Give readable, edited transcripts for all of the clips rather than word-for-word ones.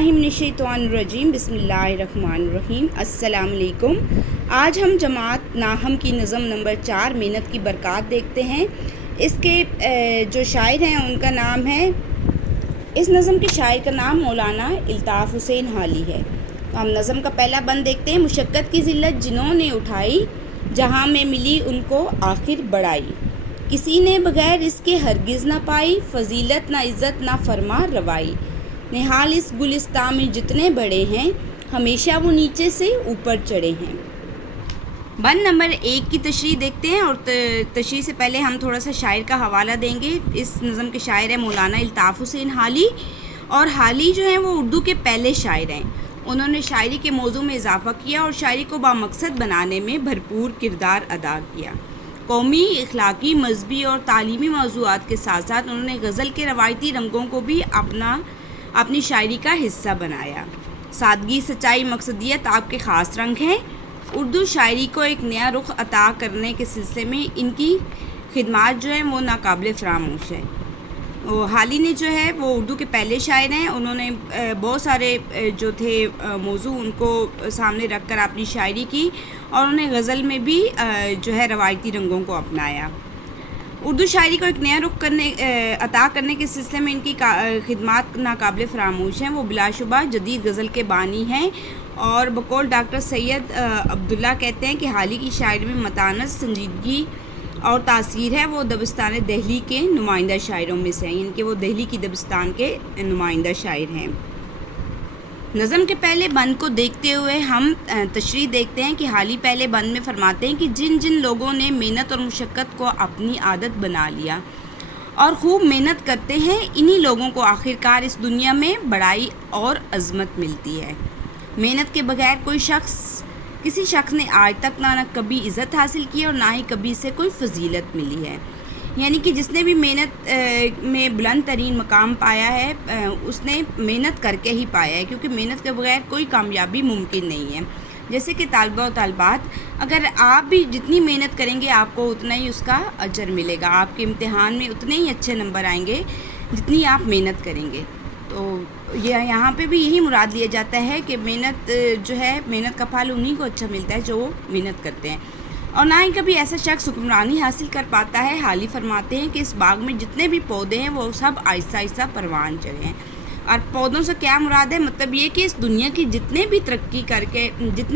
बिस्मिल्लाहि मिनश्शैतानिर्रजीम बिस्मिल्लाहिर्रहमानिर्रहीम। अस्सलाम वालेकुम। आज हम जमात नाहम की नज़म नंबर 4 मेहनत की बरक़ात देखते हैं। इसके जो शायर हैं उनका नाम है, इस नज़म के शायर का नाम मौलाना इल्ताफ़ हुसैन हाली है। तो हम नज़म का पहला बंद देखते हैं। मुशक्क़त की ज़िल्लत जिन्होंने उठाई, जहाँ में मिली उनको आखिर बड़ाई। किसी ने बग़ैर इसके हरगिज़ न पाई, फ़जीलत ना इज़्ज़त ना फरमा रवाई। निहाल इस गुलिस्तान में जितने बड़े हैं, हमेशा वो नीचे से ऊपर चढ़े हैं। बंद नंबर 1 की तशरीह देखते हैं और तशरीह से पहले हम थोड़ा सा शायर का हवाला देंगे। इस नज़म के शायर है मौलाना इल्ताफ़ हुसैन हाली, और हाली जो हैं वो उर्दू के पहले शायर हैं। उन्होंने शायरी के मौजू में इजाफ़ा किया और शायरी को बामकसद बनाने में भरपूर किरदार अदा किया। कौमी, इखलाकी, मजहबी और तालीमी मौज़ूआत के साथ साथ उन्होंने गज़ल के रवायती रंगों को भी अपनी शायरी का हिस्सा बनाया। सादगी, सच्चाई, मकसदियत आपके ख़ास रंग हैं। उर्दू शायरी को एक नया रुख अता करने के सिलसिले में इनकी खिदमात जो हैं वो नाकाबिल फ़रामोश है। हाली ने जो है वो उर्दू के पहले शायर हैं। उन्होंने बहुत सारे जो थे मौजू उनको सामने रख कर अपनी शायरी की, और उन्हें गज़ल में भी जो है रवायती रंगों को अपनाया। उर्दू शायरी को एक नया रुख अता करने के सिलसिले में इनकी खिदमात नाकाबिल फ़रामोश हैं। वो बिलाशुबा जदीद गज़ल के बानी हैं, और बकौल डॉक्टर सैयद अब्दुल्ला कहते हैं कि हाली की शायरी में मतानत, संजीदगी और तासीर है। वो दबिस्तान दहली के नुमाइंदा शायरों में से हैं, यानी कि वो दहली की दबिस्तान के नुमाइंदा शायर हैं। नज़म के पहले बंद को देखते हुए हम तशरीह देखते हैं कि हाली पहले बंद में फरमाते हैं कि जिन जिन लोगों ने मेहनत और मुशक्क़त को अपनी आदत बना लिया और खूब मेहनत करते हैं, इन्हीं लोगों को आखिरकार इस दुनिया में बड़ाई और अज़मत मिलती है। मेहनत के बगैर किसी शख्स ने आज तक ना कभी इज़्ज़त हासिल की और ना ही कभी से कोई फ़जीलत मिली है। यानी कि जिसने भी मेहनत में बुलंद तरीन मकाम पाया है, उसने मेहनत करके ही पाया है, क्योंकि मेहनत के बगैर कोई कामयाबी मुमकिन नहीं है। जैसे कि तालिबा और तालिबात, अगर आप भी जितनी मेहनत करेंगे आपको उतना ही उसका अजर मिलेगा। आपके इम्तिहान में उतने ही अच्छे नंबर आएंगे जितनी आप मेहनत करेंगे। तो यहाँ पे भी यही मुराद लिया जाता है कि मेहनत जो है, मेहनत का फल उन्हीं को अच्छा मिलता है जो मेहनत करते हैं, और ना ही कभी ऐसा शख्स हुक्मरानी हासिल कर पाता है। हाली फरमाते हैं कि इस बाग में जितने भी पौधे हैं वो सब आहिस्ता आहिस्ता परवान चढ़े हैं। और पौधों से क्या मुराद है? मतलब ये कि इस दुनिया की जितने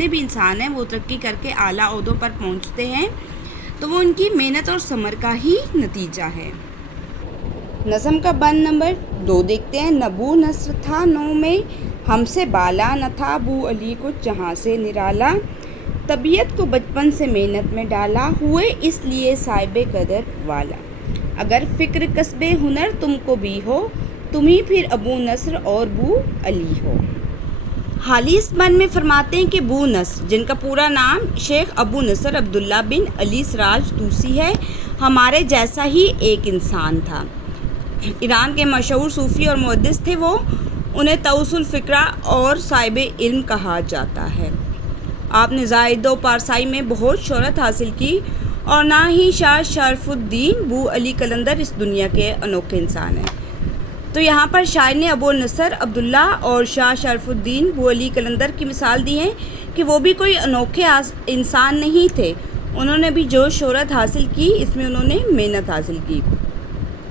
भी इंसान हैं वो तरक्की करके आला ओहदों पर पहुंचते हैं, तो वो उनकी मेहनत और समर का ही नतीजा है। नज़म का बंद नंबर 2 देखते हैं। नबू नस्र था नौ में हमसे बाला, न था अबू अली को जहाँ से निराला। तबीयत को बचपन से मेहनत में डाला, हुए इसलिए साहिबे कदर वाला। अगर फ़िक्र कस्बे हुनर तुमको भी हो, तुम ही फिर अबू नस्र और बू अली हो। हाली इस बंद में फरमाते हैं कि बू नस्र, जिनका पूरा नाम शेख अबू नस्र अब्दुल्ला बिन अली सिराज तूसी है, हमारे जैसा ही एक इंसान था। ईरान के मशहूर सूफ़ी और मुहद्दिस थे वो। उन्हें तवस्सुल फ़िक्रा और साहिब इल्म कहा जाता है। आपने ज़ाहिद व पारसाई में बहुत शोहरत हासिल की, और ना ही शाह शरफुद्दीन बू अली कलंदर इस दुनिया के अनोखे इंसान हैं। तो यहाँ पर शायर ने अबू नस्र अब्दुल्ला और शाह शरफुद्दीन बू अली कलंदर की मिसाल दी है कि वो भी कोई अनोखे इंसान नहीं थे। उन्होंने भी जो शोहरत हासिल की, इसमें उन्होंने मेहनत हासिल की।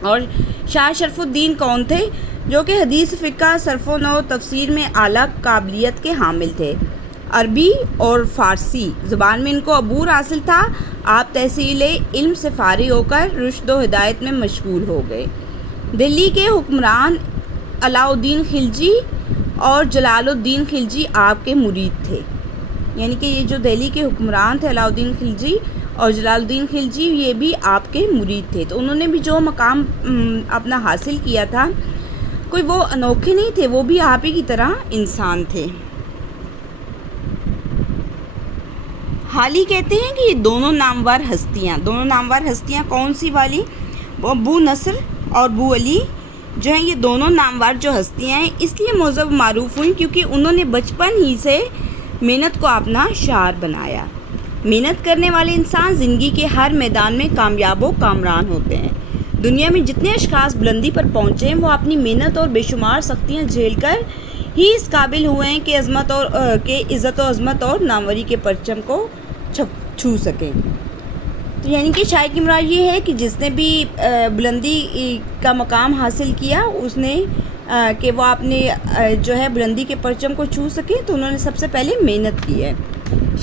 और शाह शरफुद्दीन कौन थे? जो कि हदीस, फ़िक़्ह, सर्फ़ व नहव, तफ़सीर में आला काबिलियत के हामिल थे। अरबी और फ़ारसी ज़बान में इनको अबूर हासिल था। आप तहसील इल्म से फ़ारिग़ होकर रुश्द व हिदायत में मशगूल हो गए। दिल्ली के हुक्मरान अलाउद्दीन खिलजी और जलालुद्दीन खिलजी आपके मुरीद थे। यानी कि ये जो दिल्ली के हुक्मरान थे अलाउद्दीन खिलजी और जलालुद्दीन खिलजी, ये भी आपके मुरीद थे। तो उन्होंने भी जो मकाम अपना हासिल किया था, कोई वो अनोखे नहीं थे, वो भी आप ही की तरह इंसान थे। हाली कहते हैं कि ये दोनों नामवर हस्तियाँ कौन सी वाली? वो बू नस्र और बू अली जो हैं, ये दोनों नामवर जो हस्तियाँ हैं इसलिए मौज़ूब मारूफ़ हुई क्योंकि उन्होंने बचपन ही से मेहनत को अपना शार बनाया। मेहनत करने वाले इंसान ज़िंदगी के हर मैदान में कामयाब व कामरान होते हैं। दुनिया में जितने अशख़ास बुलंदी पर पहुँचे हैं वो अपनी मेहनत और बेशुमार सख्तियाँ झेल कर ہی اس قابل ہوئے ہیں کہ عزت و عظمت اور ناموری کے پرچم کو چھو سکیں۔ تو یعنی کہ شاعر کی مراد یہ ہے کہ جس نے بھی بلندی کا مقام حاصل کیا اس نے کہ وہ اپنے جو ہے بلندی کے پرچم کو چھو سکے، تو انہوں نے سب سے پہلے محنت کی ہے۔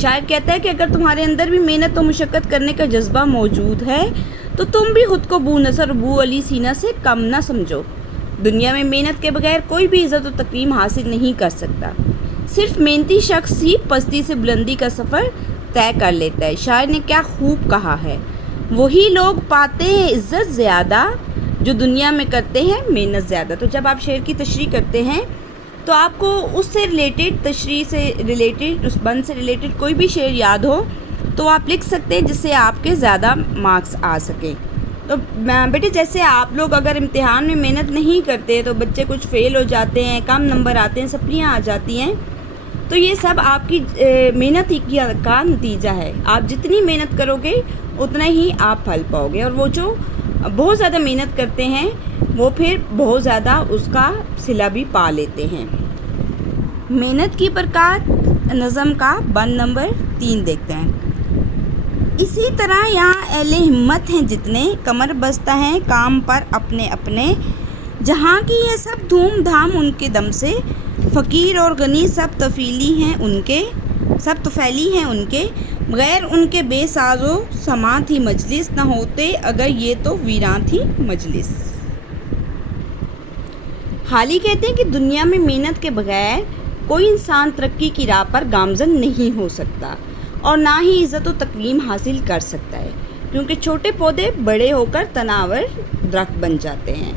شاعر کہتا ہے کہ اگر تمہارے اندر بھی محنت و مشقت کرنے کا جذبہ موجود ہے تو تم بھی خود کو بو نصر بو علی سینا سے کم نہ سمجھو۔ دنیا میں محنت کے بغیر کوئی بھی عزت و تکریم حاصل نہیں کر سکتا، صرف محنتی شخص ہی پستی سے بلندی کا سفر طے کر لیتا ہے۔ شاعر نے کیا خوب کہا ہے، وہی لوگ پاتے ہیں عزت زیادہ جو دنیا میں کرتے ہیں محنت زیادہ۔ تو جب آپ شعر کی تشریح کرتے ہیں تو آپ کو اس سے ریلیٹڈ اس بند سے ریلیٹڈ کوئی بھی شعر یاد ہو تو آپ لکھ سکتے ہیں، جس سے آپ کے زیادہ مارکس آ سکیں۔ تو بیٹے جیسے آپ لوگ اگر امتحان میں محنت نہیں کرتے تو بچے کچھ فیل ہو جاتے ہیں، کم نمبر آتے ہیں، سپلیاں آ جاتی ہیں، تو یہ سب آپ کی محنت کا نتیجہ ہے۔ آپ جتنی محنت کرو گے اتنا ہی آپ پھل پاؤ گے، اور وہ جو بہت زیادہ محنت کرتے ہیں وہ پھر بہت زیادہ اس کا صلہ بھی پا لیتے ہیں۔ محنت کی برکات نظم کا بند نمبر 3 دیکھتے ہیں۔ اسی طرح یہاں اہل ہمت ہیں جتنے، کمر بستہ ہیں کام پر اپنے اپنے، جہاں کی ہے سب دھوم دھام ان کے دم سے، فقیر اور غنی سب طفیلی ہیں ان کے، غیر ان کے بے ساز و سماں تھی مجلس، نہ ہوتے اگر یہ تو ویران تھی مجلس۔ حالی کہتے ہیں کہ دنیا میں محنت کے بغیر کوئی انسان ترقی کی راہ پر گامزن نہیں ہو سکتا اور نہ ہی عزت و تکریم حاصل کر سکتا ہے، کیونکہ چھوٹے پودے بڑے ہو کر تناور درخت بن جاتے ہیں۔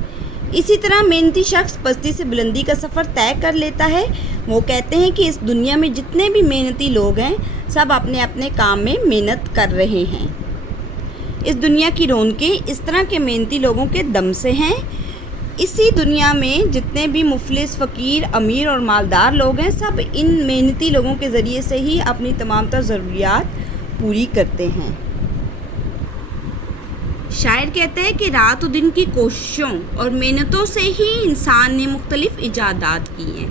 اسی طرح محنتی شخص پستی سے بلندی کا سفر طے کر لیتا ہے۔ وہ کہتے ہیں کہ اس دنیا میں جتنے بھی محنتی لوگ ہیں سب اپنے اپنے کام میں محنت کر رہے ہیں۔ اس دنیا کی رونقیں اس طرح کے محنتی لوگوں کے دم سے ہیں۔ اسی دنیا میں جتنے بھی مفلس، فقیر، امیر اور مالدار لوگ ہیں سب ان محنتی لوگوں کے ذریعے سے ہی اپنی تمام تر ضروریات پوری کرتے ہیں۔ شاعر کہتا ہے کہ رات و دن کی کوششوں اور محنتوں سے ہی انسان نے مختلف ایجادات کی ہیں۔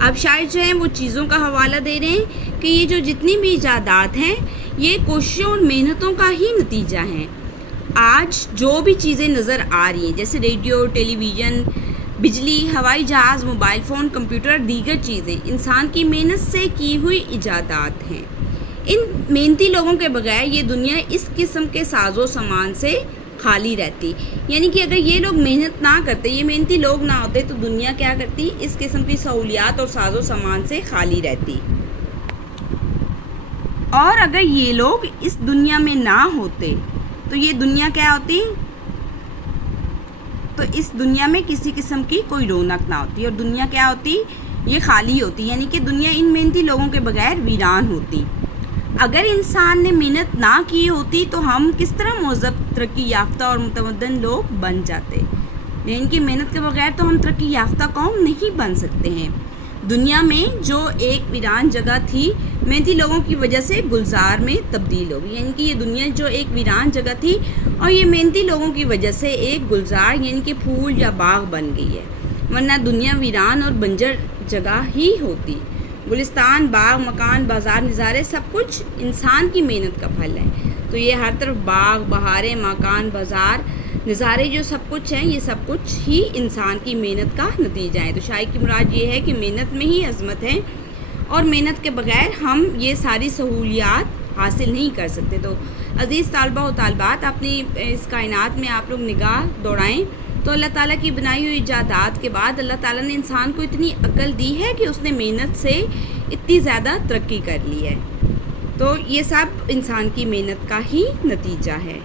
اب شاعر جو ہیں وہ چیزوں کا حوالہ دے رہے ہیں کہ یہ جو جتنی بھی ایجادات ہیں یہ کوششوں اور محنتوں کا ہی نتیجہ ہیں۔ آج جو بھی چیزیں نظر آ رہی ہیں جیسے ریڈیو، ٹیلی ویژن، بجلی، ہوائی جہاز، موبائل فون، کمپیوٹر اور دیگر چیزیں انسان کی محنت سے کی ہوئی ایجادات ہیں۔ ان محنتی لوگوں کے بغیر یہ دنیا اس قسم کے ساز و سامان سے خالی رہتی، یعنی کہ اگر یہ لوگ محنت نہ کرتے، یہ محنتی لوگ نہ ہوتے تو دنیا کیا کرتی؟ اس قسم کی سہولیات اور ساز و سامان سے خالی رہتی۔ اور اگر یہ لوگ اس دنیا میں نہ ہوتے تو یہ دنیا کیا ہوتی؟ تو اس دنیا میں کسی قسم کی کوئی رونق نہ ہوتی اور دنیا کیا ہوتی؟ یہ خالی ہوتی، یعنی کہ دنیا ان محنتی لوگوں کے بغیر ویران ہوتی۔ اگر انسان نے محنت نہ کی ہوتی تو ہم کس طرح مہذب، ترقی یافتہ اور متمدن لوگ بن جاتے، لیکن کہ محنت کے بغیر تو ہم ترقی یافتہ قوم نہیں بن سکتے ہیں۔ دنیا میں جو ایک ویران جگہ تھی محنتی لوگوں کی وجہ سے گلزار میں تبدیل ہو گئی، یعنی کہ یہ دنیا جو ایک ویران جگہ تھی اور یہ محنتی لوگوں کی وجہ سے ایک گلزار یعنی کہ پھول یا باغ بن گئی ہے، ورنہ دنیا ویران اور بنجر جگہ ہی ہوتی۔ گلستان، باغ، مکان، بازار، نظارے سب کچھ انسان کی محنت کا پھل ہے۔ تو یہ ہر طرف باغ، بہاریں، مکان، بازار، نظارے جو سب کچھ ہیں یہ سب کچھ ہی انسان کی محنت کا نتیجہ ہے۔ تو شاعر کی مراد یہ ہے کہ محنت میں ہی عظمت ہے اور محنت کے بغیر ہم یہ ساری سہولیات حاصل نہیں کر سکتے۔ تو عزیز طالبہ و طالبات، اپنی اس کائنات میں آپ لوگ نگاہ دوڑائیں تو اللہ تعالیٰ کی بنائی ہوئی ایجادات کے بعد اللہ تعالیٰ نے انسان کو اتنی عقل دی ہے کہ اس نے محنت سے اتنی زیادہ ترقی کر لی ہے۔ تو یہ سب انسان کی محنت کا ہی نتیجہ ہے۔